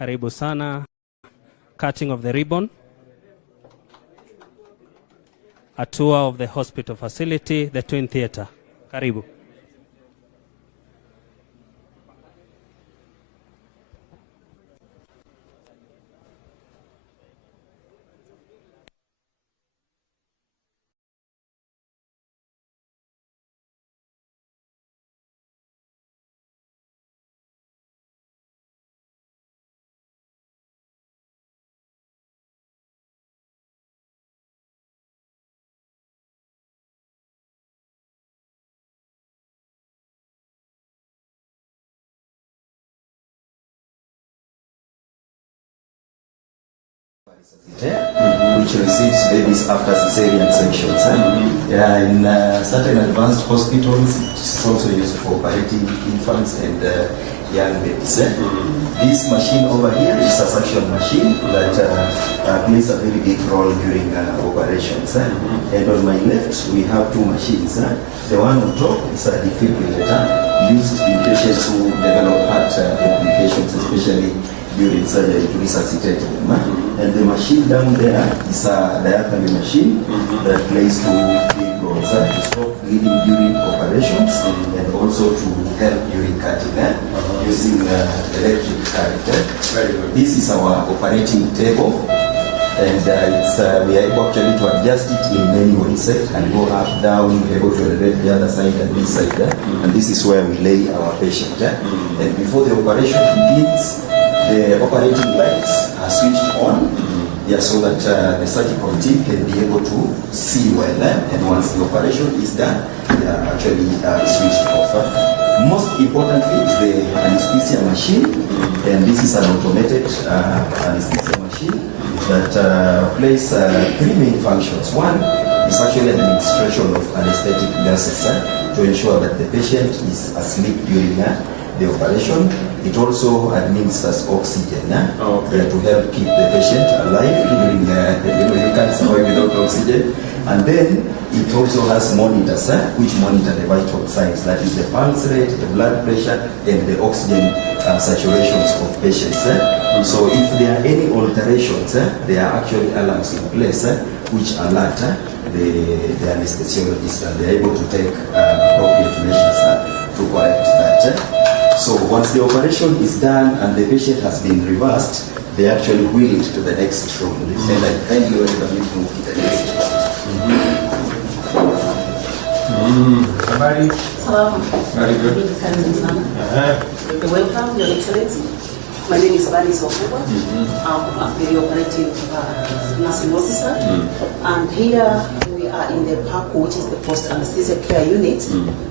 Karibu sana. Cutting of the ribbon. A tour of the hospital facility, the Twin Theatre. Karibu. Which receives babies after cesarean sections. In certain advanced hospitals, it's also used for operating infants and young babies. This machine over here is a suction machine that plays a very big role during operations. And on my left, we have two machines. The one on top is a defibrillator used in patients who develop heart complications, especially during surgery to resuscitate them. And the machine down there is a diaphragm machine that plays two big roles to stop bleeding during operations and also to help during cutting using electric current. This is our operating table, and we are able actually to adjust it in many ways. And go up, down, able to elevate the other side and this side. And this is where we lay our patient. And before the operation begins, the operating lights are switched on, so that the surgical team can be able to see well. And once the operation is done, they are actually switched off. Most importantly is the anesthesia machine, and this is an automated anesthesia machine that plays three main functions. One is actually administration of anesthetic gases to ensure that the patient is asleep during the operation. It also administers oxygen to help keep the patient alive during you can't survive without oxygen. And then it also has monitors which monitor the vital signs, that is the pulse rate, the blood pressure, and the oxygen saturations of patients. So if there are any alterations, there are actually alarms in place which alert the anesthesiologist, and they are able to take appropriate measures to correct that. So once the operation is done and the patient has been reversed, they actually wheel it to the next room. And I kindly welcome you to move to the next room. Very good. Welcome, Your Excellency. My name is Hamisi. I'm the operative nursing officer. And here we are in the PACU, which is the post-anesthesia care unit.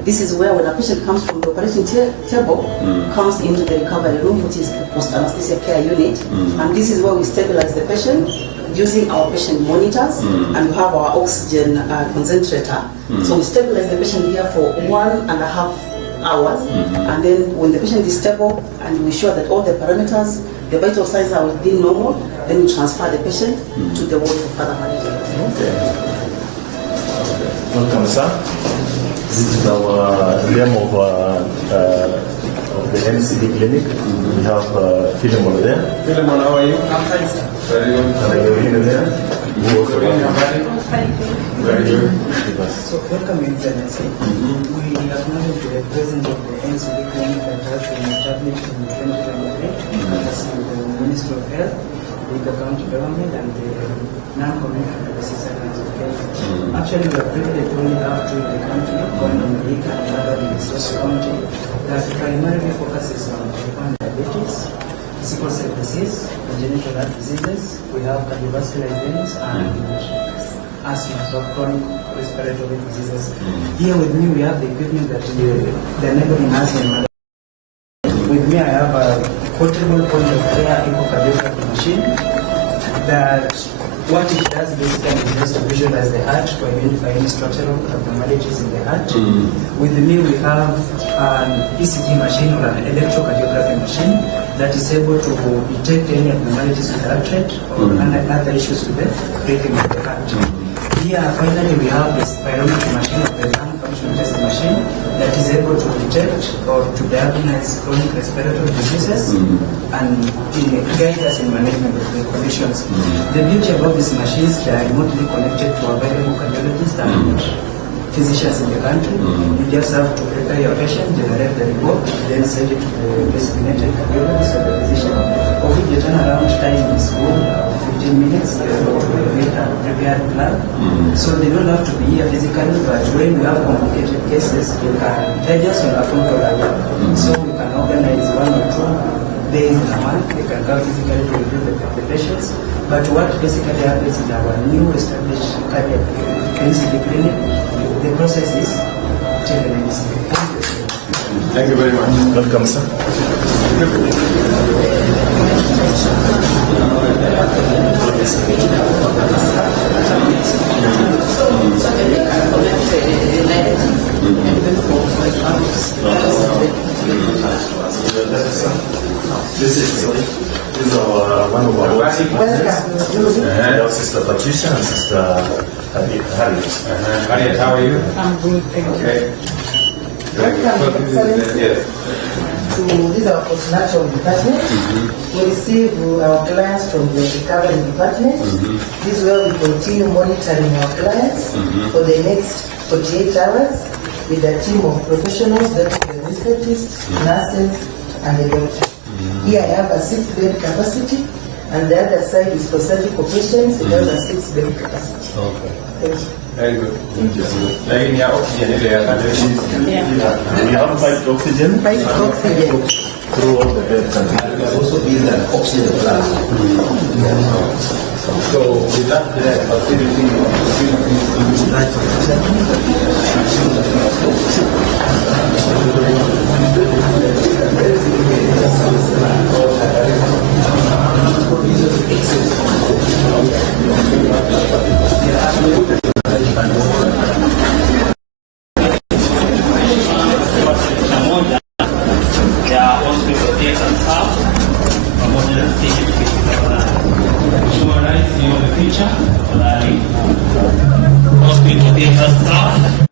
This is where when a patient comes from the operating table, comes into the recovery room, which is the post-anesthesia care unit. And this is where we stabilize the patient using our patient monitors, and we have our oxygen concentrator. So we stabilize the patient here for 1.5 hours, and then when the patient is stable and we sure that all the parameters, the vital signs are within normal, then we transfer the patient to the ward for further management. Welcome, sir. This is our name of the MCD clinic. We have Philemon there. Philemon, how are you? I'm fine, sir. Very good. Very good. So, welcome, Excellency. We acknowledge the presence of the NCD clinic that has been established in 2023 as the Ministry of Health, Vihiga County Government, and the non-community assistance of care. Actually, we are privileged to only have two in the country, one in Vihiga and another in Source County, that primarily focuses on diabetes, sickle cell disease, congenital heart diseases. We have cardiovascular events and asthma, so chronic respiratory diseases. Here with me, we have the equipment that the neighboring asthma. With me, I have a portable point of care echocardiography machine that what it does basically is just to visualize the heart to identify any structural abnormalities in the heart. With me, we have an ECG machine or an electrocardiography machine that is able to detect any abnormalities with the heart rate or other issues with the rhythm of the heart. Here, finally, we have the spirometry machine of the lung functional test machine that is able to detect or to diagnose chronic respiratory diseases and guide us in management of the conditions. The beauty about these machines, they are remotely connected to available cardiologists and physicians in the country. You just have to prepare your patient, generate the report, then send it to the designated cardiologist or the physician. Of which the turnaround time is good, 15 minutes, they are able to create a prepared plan. So they don't have to be here physically, but when we have complicated cases, they can just on a phone call. So we can organize 1 or 2 days in a month, they can come physically to review the patients. But what basically happens in our new established cardiac clinic, the process is telemedicine. Thank you very much. Welcome, sir. This is one of our basic partners. Sister Patricia and Sister Harriet. Harriet, how are you? I'm good, thank you. Okay. Welcome, Excellency. Yes. To this our postnatal department. We receive our clients from the recovery department. This is where we continue monitoring our clients for the next 48 hours with a team of professionals, that is the researchists, nurses, and the doctor. Here I have a 6-bed capacity, and the other side is for surgical patients. It has a 6-bed capacity. Okay. Thank you. Very good. Like in your oxygen area, We have piped oxygen Pipe oxygen. through all the beds. And We have also built an oxygen plant. so with that facility, hospital theater staff